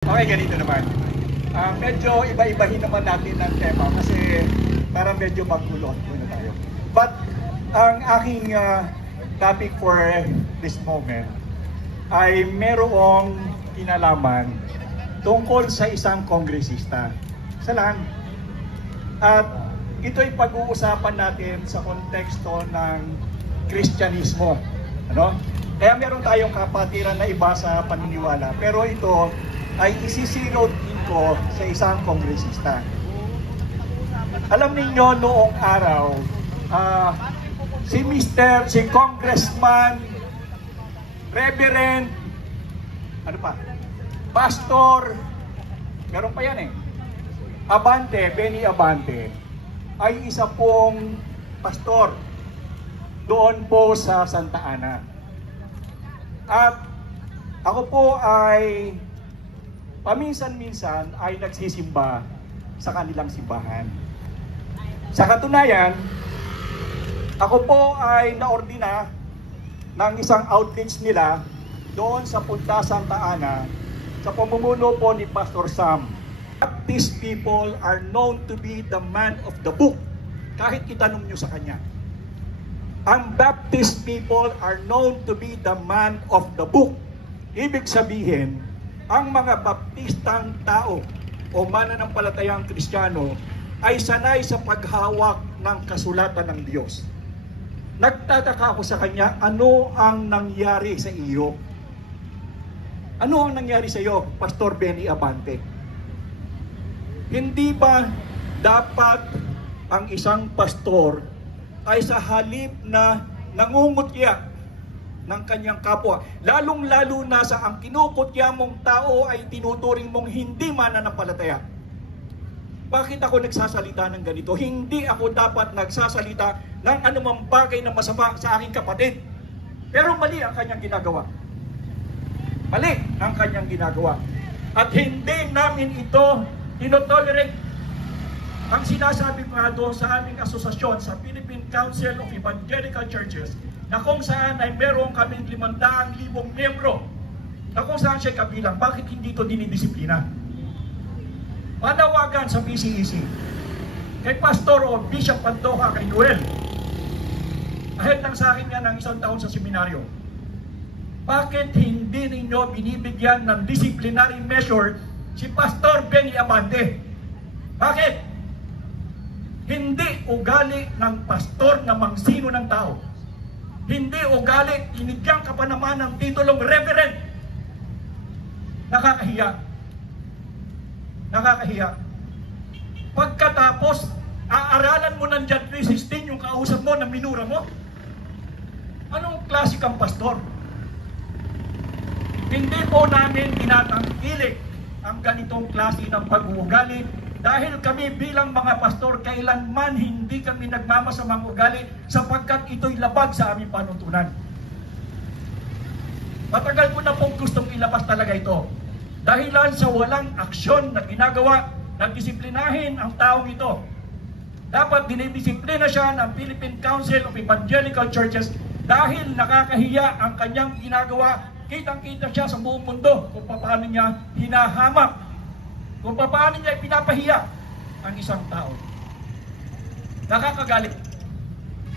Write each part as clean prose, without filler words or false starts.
Okay, ganito naman. Medyo iba-ibahin naman natin ng tema kasi parang medyo magulot muna tayo. But ang aking topic for this moment ay merong kinalaman tungkol sa isang kongresista. Isa lang. At ito'y pag-uusapan natin sa konteksto ng Kristyanismo. Ano? Kaya meron tayong kapatiran na iba sa paniniwala. Pero ito ay isisirod din ko sa isang kongresista. Alam ninyo noong araw, si Congressman, Reverend, Pastor, meron pa yan Benny Abante, ay isa pong pastor doon po sa Santa Ana. At ako po ay paminsan-minsan ay nagsisimba sa kanilang simbahan. Sa katunayan, ako po ay naordina ng isang outreach nila doon sa Punta Santa Ana sa pamumuno po ni Pastor Sam. These people are known to be the man of the book. Kahit itanong nyo sa kanya. Ang Baptist people are known to be the man of the book. Ibig sabihin, ang mga baptistang tao o mananampalatayang Kristiyano ay sanay sa paghawak ng kasulatan ng Diyos. Nagtataka ako sa kanya, ano ang nangyari sa iyo? Ano ang nangyari sa iyo, Pastor Benny Abante? Hindi ba dapat ang isang pastor ay sa halip na nangungutya ng kanyang kapwa, lalong-lalo na sa ang kinukutya mong tao ay tinuturing mong hindi mananampalataya? Bakit ako nagsasalita ng ganito? Hindi ako dapat nagsasalita ng anumang bagay na masama sa aking kapatid. Pero mali ang kanyang ginagawa. Mali ang kanyang ginagawa. At hindi namin ito tinotolerate. Ang sinasabi ko nga doon sa aming asosasyon sa Philippine Council of Evangelical Churches, na kung saan ay meron kaming 500,000 miyembro, na kung saan siya kabilang, bakit hindi ito dinidisiplina? Panawagan sa PCEC, kay Pastor o Bishop Pantoja, kay Noel, ahead lang sa akin yan ng 1 taon sa seminaryo, bakit hindi ninyo binibigyan ng disciplinary measure si Pastor Benny Abante? Bakit? Hindi ugali ng pastor na mangsino ng tao. Hindi ugali, inigyan ka pa naman ng titulong reverend. Nakakahiya. Nakakahiya. Pagkatapos, aaralan mo ng John 3:16 yung kausap mo na minura mo. Anong klase kang pastor? Hindi po namin tinatangkilik ang ganitong klase ng pag-uugali dahil kami bilang mga pastor kailanman hindi kami nagmamasamang ugali sapagkat ito'y labag sa aming panuntunan. Matagal ko na pong gustong ilabas talaga ito. Dahilan sa walang aksyon na ginagawa na disiplinahin ang taong ito. Dapat dinidisiplina siya ng Philippine Council of Evangelical Churches dahil nakakahiya ang kanyang ginagawa. Kitang-kita siya sa buong mundo kung paano niya hinahamak, kung paano niya pinapahiya ang isang tao. Nakakagalit.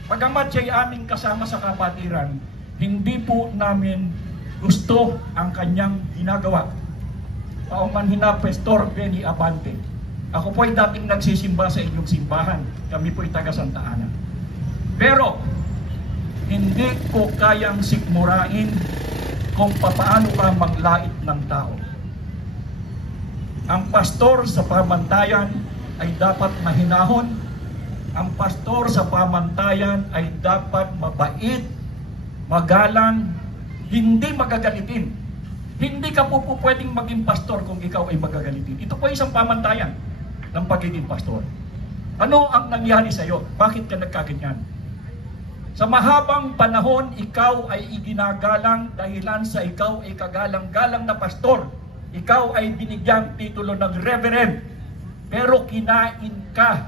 Pagamat siya'y aming kasama sa kapatiran, hindi po namin gusto ang kanyang ginagawa. Paumanhina, Pastor Benny Abante. Ako po ay dating nagsisimba sa inyong simbahan. Kami po ay taga Santa Ana. Pero, hindi ko kayang sikmurain kung paano ka maglait ng tao. Ang pastor sa pamantayan ay dapat mahinahon. Ang pastor sa pamantayan ay dapat mabait, magalang, hindi magagalitin. Hindi ka po pwedeng maging pastor kung ikaw ay magagalitin. Ito po isang pamantayan ng pagiging pastor. Ano ang nangyari sa iyo? Bakit ka nagkaganyan? Sa mahabang panahon, ikaw ay iginagalang dahilan sa ikaw ay kagalang-galang na pastor. Ikaw ay binigyang titulo ng reverend, pero kinain ka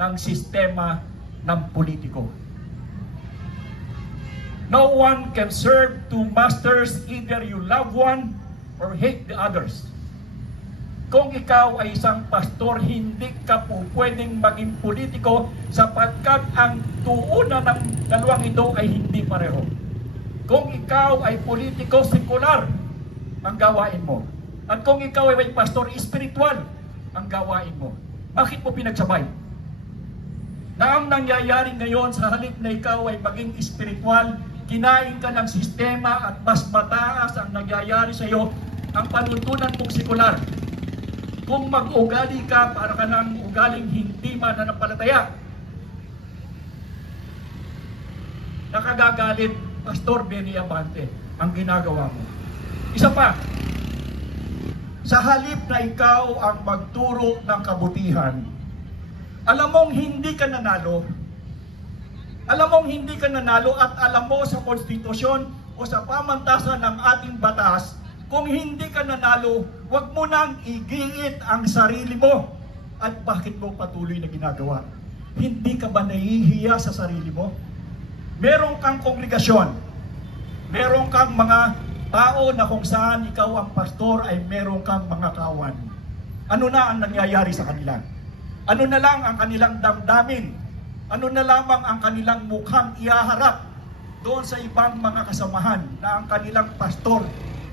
ng sistema ng politiko. No one can serve two masters, either you love one or hate the others. Kung ikaw ay isang pastor, hindi ka po pwedeng maging politiko sapagkat ang tuunan ng dalawang ito ay hindi pareho. Kung ikaw ay politiko, sekular ang gawain mo. At kung ikaw ay pastor, spiritual ang gawain mo. Bakit mo pinagsabay? Na ang nangyayari ngayon sa halip na ikaw ay maging spiritual, kinain ka ng sistema at mas mataas ang nangyayari sa iyo ang panuntunan mong sekular. Kung mag-ugali ka, para ka ng ugaling hindi mananampalataya. Nakagagalit, Pastor Benny Abante, ang ginagawa mo. Isa pa, sa halip na ikaw ang magturo ng kabutihan, alam mong hindi ka nanalo, at alam mo sa konstitusyon o sa pamantasan ng ating batas, kung hindi ka nanalo, huwag mo nang igiit ang sarili mo. At bakit mo patuloy na ginagawa? Hindi ka ba nahihiya sa sarili mo? Meron kang kongregasyon, meron kang mga tao na kung saan ikaw ang pastor ay meron kang mga kawan. Ano na ang nangyayari sa kanila? Ano na lang ang kanilang damdamin? Ano na lamang ang kanilang mukhang ihaharap doon sa ibang mga kasamahan na ang kanilang pastor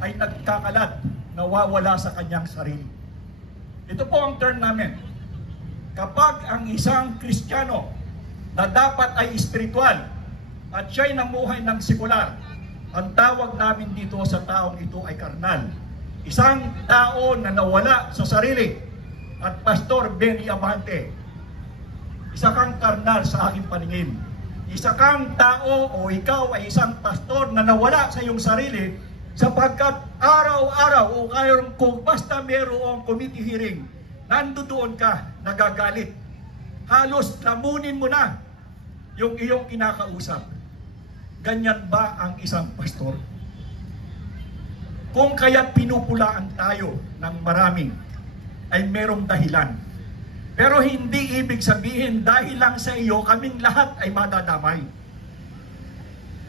ay nagkakalat, nawawala sa kanyang sarili. Ito po ang term namin. Kapag ang isang Kristiyano na dapat ay espiritual at siya'y namuhay ng sekular, ang tawag namin dito sa taong ito ay karnal. Isang tao na nawala sa sarili. At Pastor Benny Abante, isa kang karnal sa aking paningin. Isa kang tao o ikaw ay isang pastor na nawala sa iyong sarili sapagkat araw-araw o kung basta mayroong committee hearing, nandoon ka, nagagalit. Halos lamunin mo na yung iyong kinakausap. Ganyan ba ang isang pastor? Kung kaya't pinupulaan tayo ng maraming, ay merong dahilan. Pero hindi ibig sabihin dahil lang sa iyo, kaming lahat ay madadamay.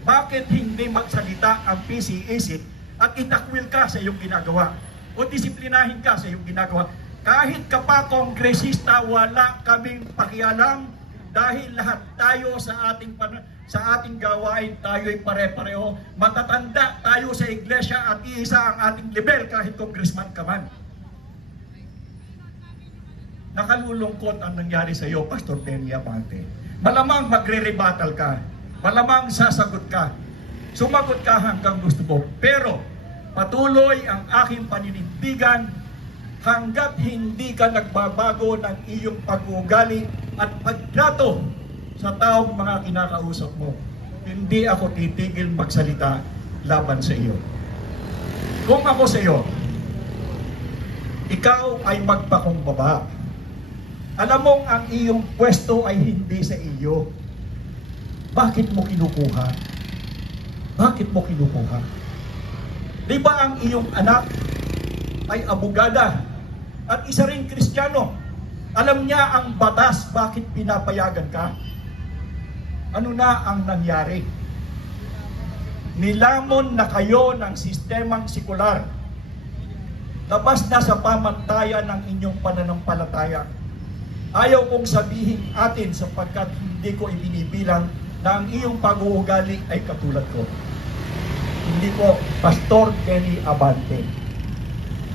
Bakit hindi magsalita ang PCAC at itakwil ka sa iyong ginagawa? O disiplinahin ka sa iyong ginagawa? Kahit ka pa kongresista, wala kaming pakialam dahil lahat tayo sa ating gawain, tayo ay pare-pareho. Matatanda tayo sa iglesia at iisa ang ating level kahit congressman ka man. Nakalulungkot ang nangyari sa iyo, Pastor Benny Abante. Malamang magre-rebuttal ka. Malamang sasagot ka. Sumagot ka hanggang gusto mo. Pero patuloy ang aking paninindigan hanggat hindi ka nagbabago ng iyong pag-uugali at pagtrato sa taong mga kinakausap mo. Hindi ako titigil magsalita laban sa iyo. Kung ako sa iyo, ikaw ay magpakumbaba. Alam mong ang iyong pwesto ay hindi sa iyo. Bakit mo kinukuha? Bakit mo kinukuha? Di ba ang iyong anak ay abogada at isa ring Kristiyano? Alam niya ang batas, bakit pinapayagan ka? Ano na ang nangyari? Nilamon na kayo ng sistemang sekular. Labas na sa pamantayan ng inyong pananampalataya. Ayaw kong sabihin atin sapagkat hindi ko ibinibilang na ang iyong pag-uugali ay katulad ko. Hindi po, Pastor Benny Abante.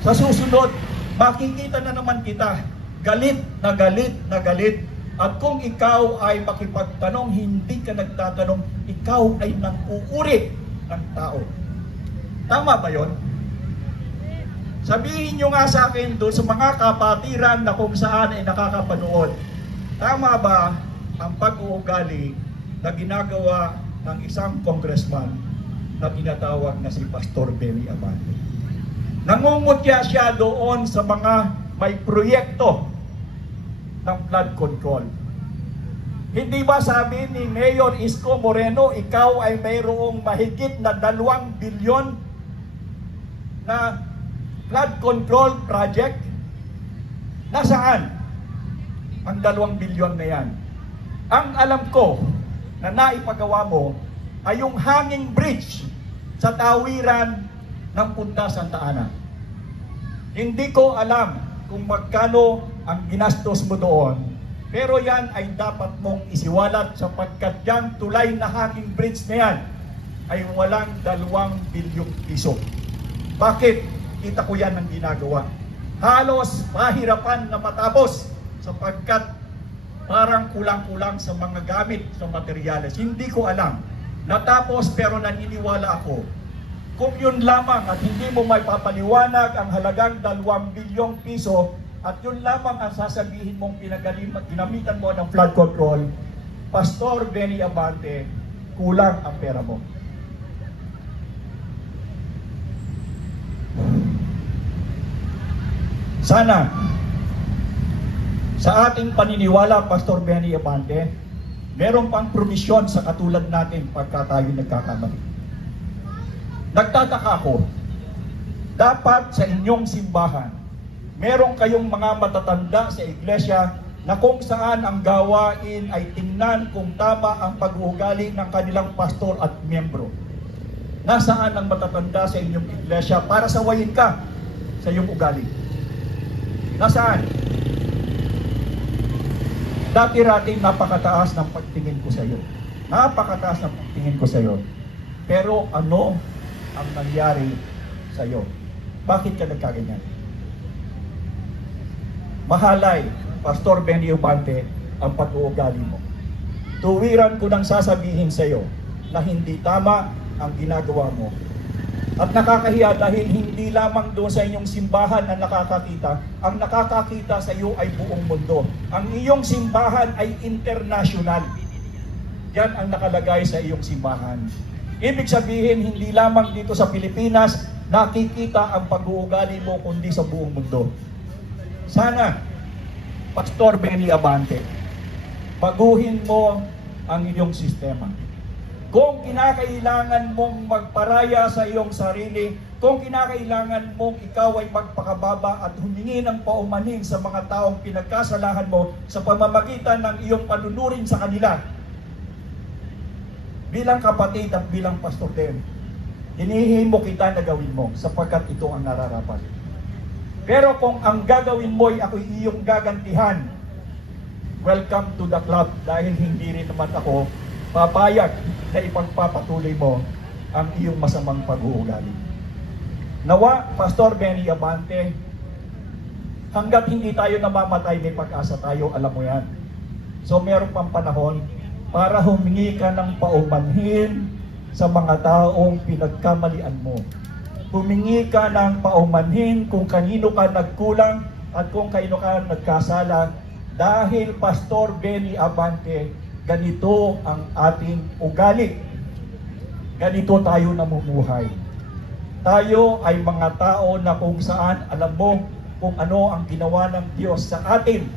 Sa susunod, makikita na naman kita, galit na galit na galit. At kung ikaw ay makipagtanong, hindi ka nagtatanong, ikaw ay nang-uuri ng tao. Tama ba yon? Sabihin nyo nga sa akin doon sa mga kapatiran na kung saan ay nakakapanood, tama ba ang pag-uugali na ginagawa ng isang congressman na tinatawag na si Pastor Benny Abante? Nangungutya siya doon sa mga may proyekto ng flood control. Hindi ba sabi ni Mayor Isko Moreno, ikaw ay mayroong mahigit na 2 bilyon na flood control project? Nasaan ang 2 bilyon na yan? Ang alam ko na naipagawa mo ay yung hanging bridge sa tawiran ng Punta Santa Ana. Hindi ko alam kung magkano ang ginastos mo doon. Pero yan ay dapat mong isiwalat sapagkat yan tulay na hanging bridge na yan ay walang 2 bilyong piso. Bakit? Kita ko yan ang ginagawa. Halos mahirapan na matapos sapagkat parang kulang-kulang sa mga gamit, sa materyales. Hindi ko alam. Natapos pero naniniwala ako. Kung yun lamang at hindi mo may papaliwanag ang halagang 2 bilyong piso at yun lamang ang sasabihin mong ginamitan mo ng flood control, Pastor Benny Abante, kulang ang pera mo. Sana sa ating paniniwala, Pastor Benny Abante, meron pang promisyon sa katulad natin pagka tayo nagkakamali. Nagtataka ako, dapat sa inyong simbahan, meron kayong mga matatanda sa iglesia na kung saan ang gawain ay tingnan kung tama ang pag-uugali ng kanilang pastor at miyembro. Nasaan ang matatanda sa inyong iglesia para sawayin ka sa iyong ugali? Nasaan? Dati-rating napakataas ng pagtingin ko sa iyo. Napakataas ng pagtingin ko sa iyo. Pero ano ang nangyari sa iyo? Bakit ka nagkaganyan? Mahalay, Pastor Benny Abante, ang pag-uugali mo. Tuwiran ko nang sasabihin sa iyo na hindi tama ang ginagawa mo. At nakakahiya dahil hindi lamang doon sa inyong simbahan na nakakakita. Ang nakakakita sa iyo ay buong mundo. Ang iyong simbahan ay international. Yan ang nakalagay sa iyong simbahan. Ibig sabihin, hindi lamang dito sa Pilipinas nakikita ang pag-uugali mo, kundi sa buong mundo. Sana, Pastor Benny Abante, baguhin mo ang iyong sistema. Kung kinakailangan mong magparaya sa iyong sarili, kung kinakailangan mong ikaw ay magpakababa at humingi ng paumanhin sa mga taong pinagkasalahan mo sa pamamagitan ng iyong panunurin sa kanila, bilang kapatid at bilang pastor din, hinihimo kita na gawin mo sapagkat ito ang nararapat. Pero kung ang gagawin mo ay ako'y iyong gagantihan, welcome to the club, dahil hindi rin naman ako papayag na ipagpapatuloy mo ang iyong masamang pag-uugali. Nawa, Pastor Benny Abante, hanggat hindi tayo namamatay, may pag-asa tayo, alam mo yan. So meron pang panahon para humingi ka ng paumanhin sa mga taong pinagkamalian mo. Humingi ka ng paumanhin kung kanino ka nagkulang at kung kanino ka nagkasala, dahil Pastor Benny Abante, ganito ang ating ugali. Ganito tayo namumuhay. Tayo ay mga tao na kung saan alam mo kung ano ang ginawa ng Diyos sa atin.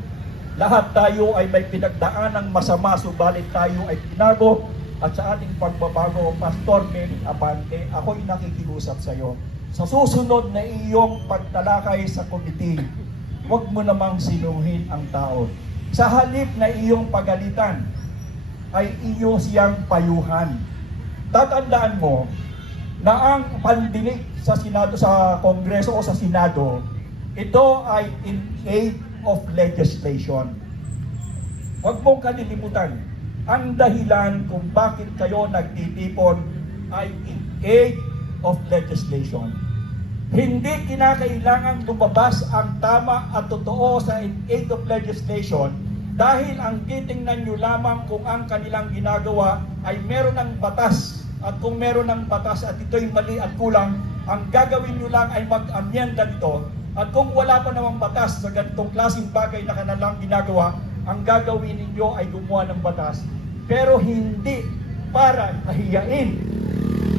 Lahat tayo ay may pinagdaan ng masama, subalit tayo ay binago. At sa ating pagbabago, Pastor Benny Abante, ako'y nakikiusap sa iyo. Sa susunod na iyong pagtalakay sa komite, huwag mo namang sinuhin ang tao. Sa halip na iyong pagalitan, ay iyo siyang payuhan. Tatandaan mo na ang pandinig sa Senado, sa Kongreso o sa Senado, ito ay in aid of legislation. Huwag mong kalilimutan, ang dahilan kung bakit kayo nagtitipon ay in aid of legislation. Hindi kinakailangan lumabas ang tama at totoo sa in aid of legislation, dahil ang titingnan nyo lamang kung ang kanilang ginagawa ay meron ng batas. At kung meron ng batas at ito'y mali at kulang, ang gagawin nyo lang ay mag-amyenda nito. At kung wala pa namang batas sa ganitong klaseng bagay na kanilang ginagawa, ang gagawin ninyo ay gumawa ng batas. Pero hindi para kahiyain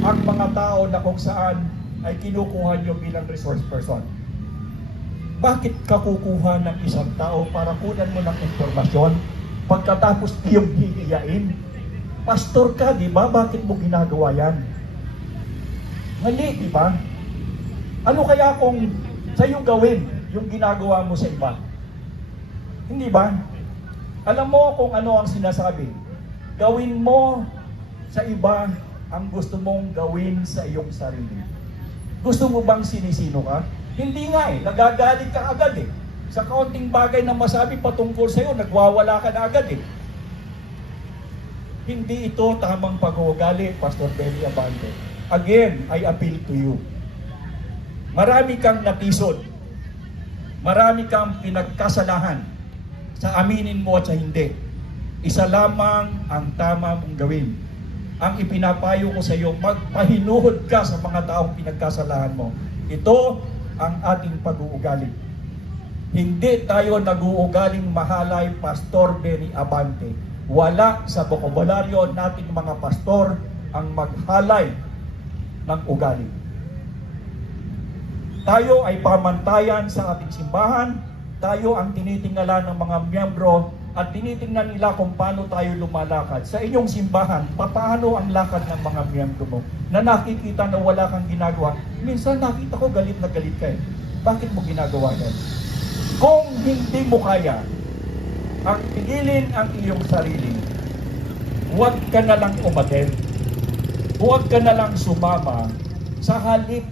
ang mga tao na kung saan ay kinukuha nyo bilang resource person. Bakit ka kukuha ng isang tao para kunan mo ng impormasyon pagkatapos iyong hihiyain? Pastor ka, di ba? Bakit mo ginagawa yan? Mali, di ba? Ano kaya kung sa'yo gawin yung ginagawa mo sa iba? Hindi ba? Alam mo kung ano ang sinasabi. Gawin mo sa iba ang gusto mong gawin sa iyong sarili. Gusto mo bang sinisino ka? Hindi nga eh, nagagalit ka agad eh. Sa kaunting bagay na masabi patungkol sa iyo, nagwawala ka na agad eh. Hindi ito tamang pag-uugali, Pastor Benny Abante. Again, I appeal to you. Marami kang natisod. Marami kang pinagkasalahan sa aminin mo at sa hindi. Isa lamang ang tama mong gawin. Ang ipinapayo ko sa iyo, magpahinuhod ka sa mga taong pinagkasalahan mo. Ito ang ating pag-uugali. Hindi tayo nag-uugaling mahalay, Pastor Benny Abante. Wala sa bokabularyo nating mga pastor ang maghalay ng ugali. Tayo ay pamantayan sa ating simbahan. Tayo ang tinitingala ng mga miyembro at tinitingnan nila kung paano tayo lumalakad. Sa inyong simbahan, paano ang lakad ng mga miyembro mo? Na nakikita na wala kang ginagawa. Minsan nakita ko galit na galit ka eh. Bakit mo ginagawa yan? Kung hindi mo kaya ang pigilin ang iyong sarili, huwag ka na lang umattend. Huwag ka na lang sumama. Sa halip,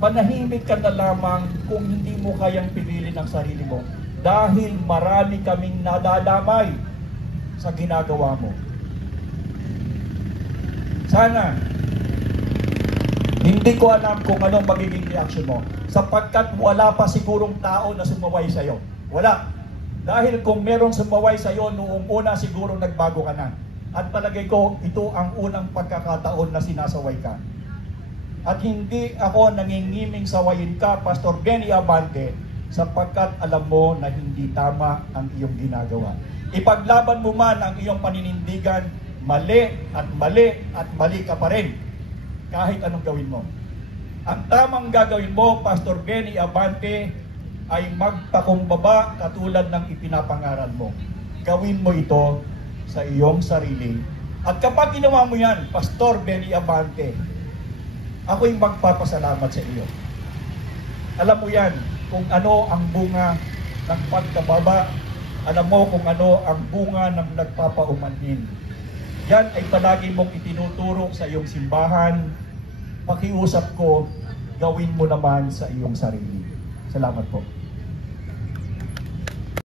manahimik ka na lamang kung hindi mo kayang pigilin ang sarili mo. Dahil marami kaming nadadamay sa ginagawa mo. Sana, hindi ko alam kung anong magiging reaction mo. Sapagkat wala pa sigurong tao na sumaway sa'yo. Wala. Dahil kung meron sumaway sa'yo, noong una siguro nagbago ka na. At palagay ko, ito ang unang pagkakataon na sinasaway ka. At hindi ako nangingiming sawayin ka, Pastor Benny Abante, sapagkat alam mo na hindi tama ang iyong ginagawa. Ipaglaban mo man ang iyong paninindigan, mali at mali at mali ka pa rin. Kahit anong gawin mo. Ang tamang gagawin mo, Pastor Benny Abante, ay magpakumbaba katulad ng ipinapangaral mo. Gawin mo ito sa iyong sarili. At kapag ginawa mo yan, Pastor Benny Abante, ako'y magpapasalamat sa iyo. Alam mo yan, kung ano ang bunga ng pagkababa, alam mo kung ano ang bunga ng nagpapaumanhin. Yan ay palagi mong itinuturo sa iyong simbahan. Pakiusap ko, gawin mo naman sa iyong sarili. Salamat po.